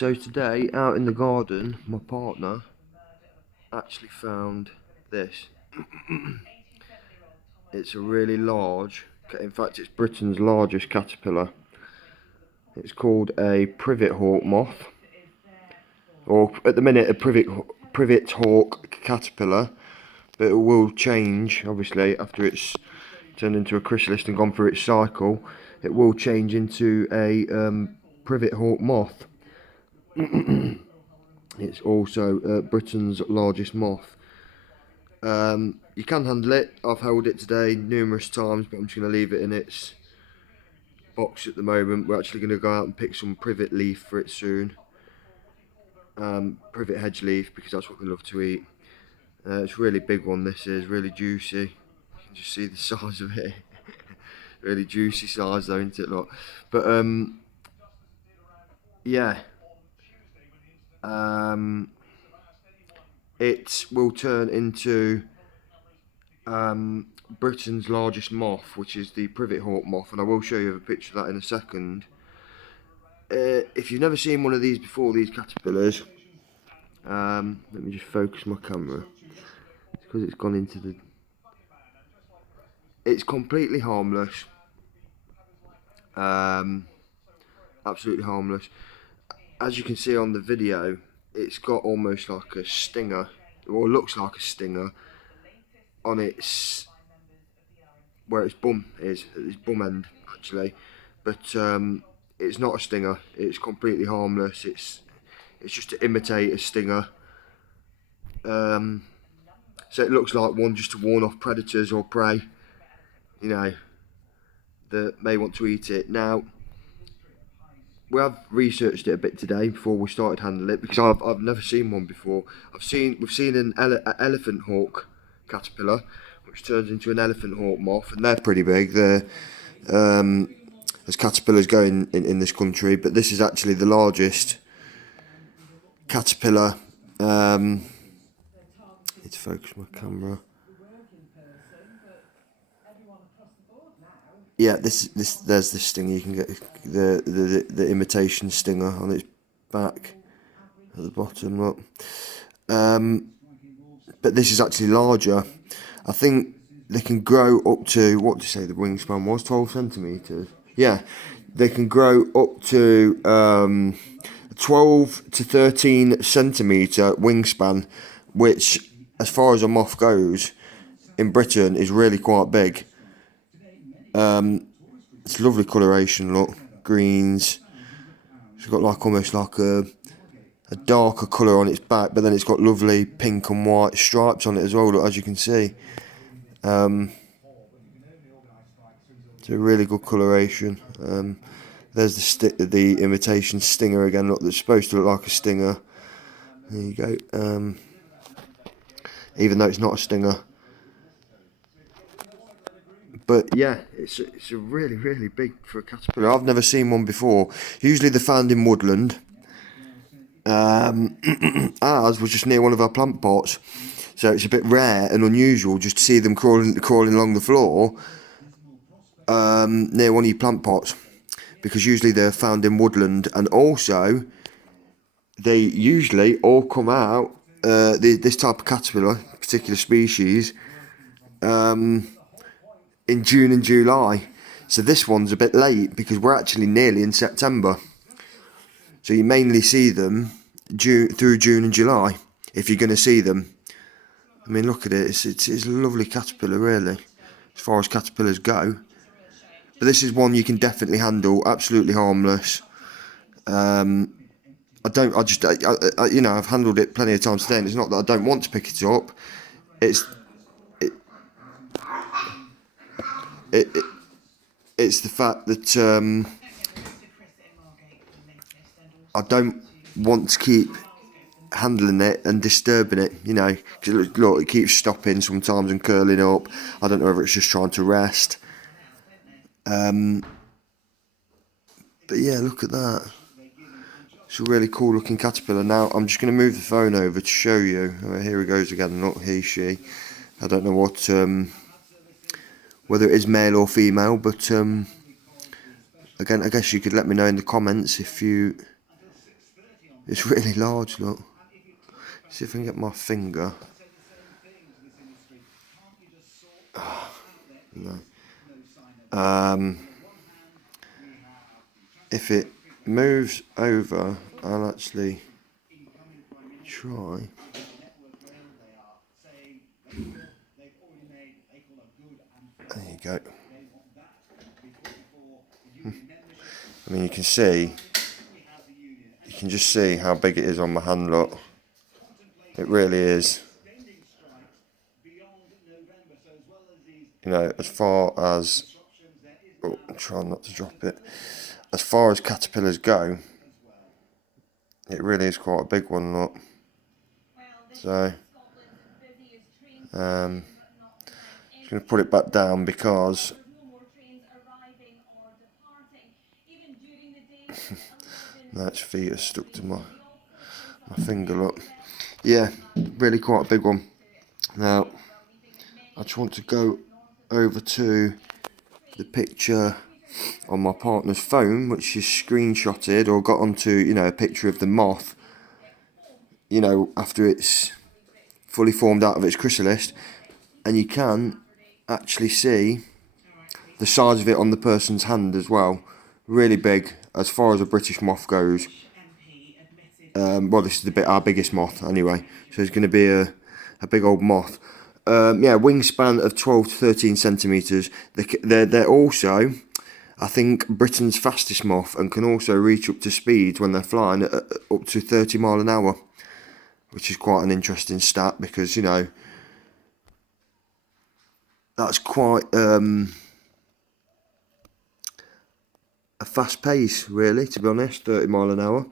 So today, out in the garden, my partner actually found this. It's a really large, in fact it's Britain's largest caterpillar. It's called a Privet Hawk moth, or at the minute a Privet Hawk Caterpillar, but it will change, obviously, after it's turned into a chrysalis and gone through its cycle. It will change into a Privet Hawk moth. It's also Britain's largest moth. You can handle it. I've held it today numerous times, but I'm just going to leave it in its box at the moment. We're actually going to go out and pick some privet leaf for it soon. Privet hedge leaf, because that's what we love to eat. It's a really big one, this is, really juicy. You can just see the size of it. Really juicy size though, isn't it, look? But yeah. It will turn into Britain's largest moth, which is the Privet Hawk moth, and I will show you a picture of that in a second. If you've never seen one of these before, these caterpillars, let me just focus my camera. It's because it's gone into the... It's completely harmless. Absolutely harmless. As you can see on the video, it's got almost like a stinger, or looks like a stinger, on its, where its bum is, at its bum end actually, but it's not a stinger. It's completely harmless. It's just to imitate a stinger, so it looks like one just to warn off predators or prey, you know, that may want to eat it. Now, we have researched it a bit today before we started handling it, because I've never seen one before. We've seen an elephant hawk caterpillar, which turns into an elephant hawk moth, and they're pretty big. They're as caterpillars go in this country, but this is actually the largest caterpillar. Need to focus my camera. Yeah, there's this stinger. You can get the imitation stinger on its back at the bottom. Look, but this is actually larger. I think they can grow up to, what did you say the wingspan was? 12 centimeters. Yeah, they can grow up to 12 to 13 centimeter wingspan, which, as far as a moth goes, in Britain is really quite big. It's lovely coloration, look, greens. It's got like almost like a darker colour on its back, but then it's got lovely pink and white stripes on it as well, look, as you can see. It's a really good coloration. There's the imitation stinger again, look, that's supposed to look like a stinger. There you go. Even though it's not a stinger. But yeah, it's a really big for a caterpillar. I've never seen one before. Usually they're found in woodland. Ours was just near one of our plant pots, so it's a bit rare and unusual just to see them crawling along the floor near one of your plant pots, because usually they're found in woodland, and also they usually all come out, this type of caterpillar, particular species, in June and July. So this one's a bit late because we're actually nearly in September. So you mainly see them through June and July, if you're going to see them. I mean, look at it. It's a lovely caterpillar, really, as far as caterpillars go. But this is one you can definitely handle, absolutely harmless. You know, I've handled it plenty of times today, and it's not that I don't want to pick it up. It's the fact that I don't want to keep handling it and disturbing it, you know, because look, it keeps stopping sometimes and curling up. I don't know whether it's just trying to rest. But yeah, look at that. It's a really cool looking caterpillar. Now I'm just going to move the phone over to show you. Here he goes again, not he, she. I don't know what, whether it is male or female, but again, I guess you could let me know in the comments if you It's really large, look. See if I can get my finger. No. If it moves over, I'll actually try. There you go. I mean, you can just see how big it is on my hand, look. It really is. You know, as far as, oh, I'm trying not to drop it. As far as caterpillars go, it really is quite a big one, look. So, I'm just going to put it back down because no, its feet are stuck to my finger, look. Yeah, really quite a big one. Now, I just want to go over to the picture on my partner's phone, which is screenshotted or got onto, you know, a picture of the moth, you know, after it's fully formed out of its chrysalis, and you can actually see the size of it on the person's hand as well. Really big as far as a British moth goes. Well, this is our biggest moth anyway, so it's going to be a big old moth. Yeah, wingspan of 12 to 13 centimetres. They're also, I think, Britain's fastest moth, and can also reach up to speeds when they're flying at up to 30 mile an hour, which is quite an interesting stat because, you know, that's quite a fast pace, really, to be honest, 30 mile an hour.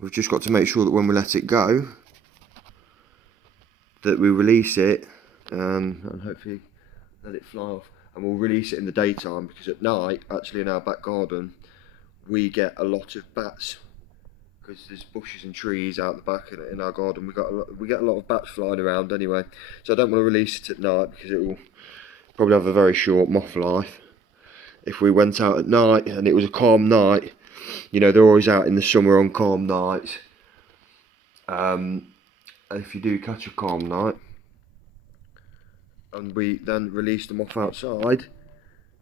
We've just got to make sure that when we let it go, that we release it and hopefully let it fly off. And we'll release it in the daytime, because at night, actually in our back garden, we get a lot of bats, because there's bushes and trees out the back in our garden. We get a lot of bats flying around anyway. So I don't want to release it at night, because it will probably have a very short moth life. If we went out at night and it was a calm night, you know, they're always out in the summer on calm nights. And if you do catch a calm night, and we then release the moth outside,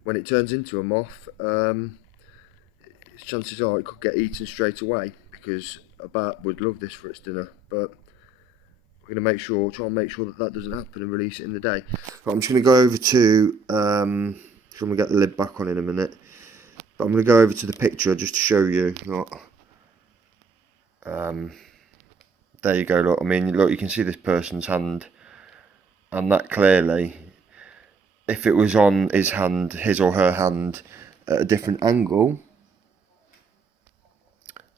when it turns into a moth, chances are it could get eaten straight away, because a bat would love this for its dinner. But we're going to try and make sure that doesn't happen, and release it in the day. But I'm just going to go over to, I'm going to get the lid back on in a minute, but I'm going to go over to the picture just to show you. Look. There you go, look. I mean, look, you can see this person's hand, and that clearly, if it was on his or her hand at a different angle,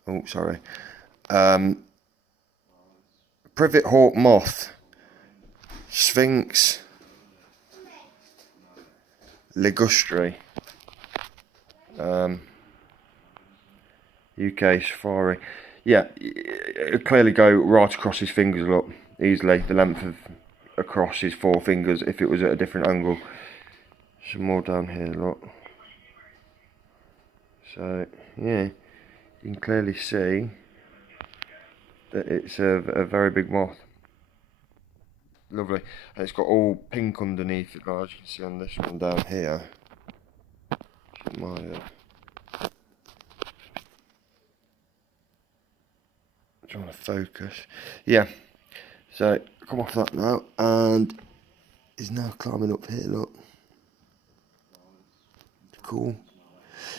oh, sorry, Privet Hawk moth, Sphinx ligustri, UK safari. Yeah, it'll clearly go right across his fingers, look, easily, the length of across his 4 fingers if it was at a different angle. Some more down here, look. So, yeah, you can clearly see that it's a very big moth. Lovely. And it's got all pink underneath it, guys. You can see on this one down here. Trying to focus. Yeah. So come off that now, and is now climbing up here. Look. Cool.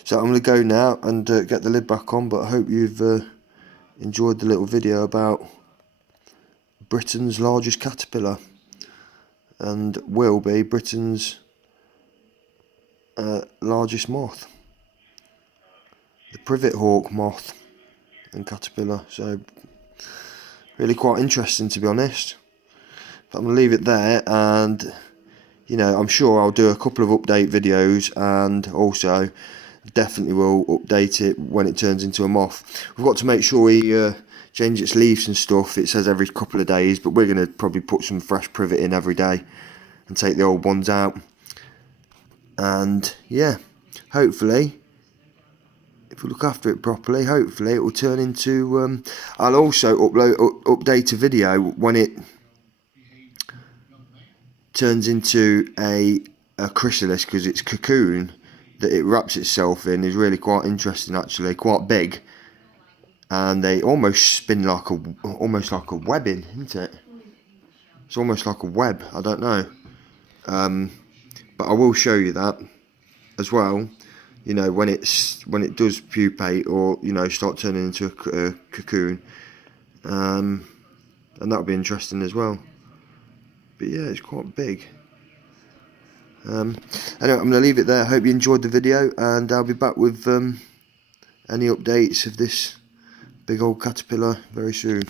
So I'm going to go now and get the lid back on. But I hope you've enjoyed the little video about Britain's largest caterpillar, and will be Britain's largest moth, the Privet Hawk moth and caterpillar. So really quite interesting, to be honest. But I'm going to leave it there, and you know, I'm sure I'll do a couple of update videos, and also definitely will update it when it turns into a moth. We've got to make sure we change its leaves and stuff. It says every couple of days, but we're going to probably put some fresh privet in every day and take the old ones out. And yeah, hopefully if we look after it properly, hopefully it will turn into. I'll also update a video when it turns into a chrysalis, because its cocoon that it wraps itself in is really quite interesting, actually, quite big, and they almost spin like almost like a webbing, isn't it? It's almost like a web. I don't know, but I will show you that as well. You know, when it does pupate, or you know, start turning into a cocoon, and that'll be interesting as well. But yeah, it's quite big. Anyway, I'm going to leave it there. I hope you enjoyed the video, and I'll be back with any updates of this big old caterpillar very soon.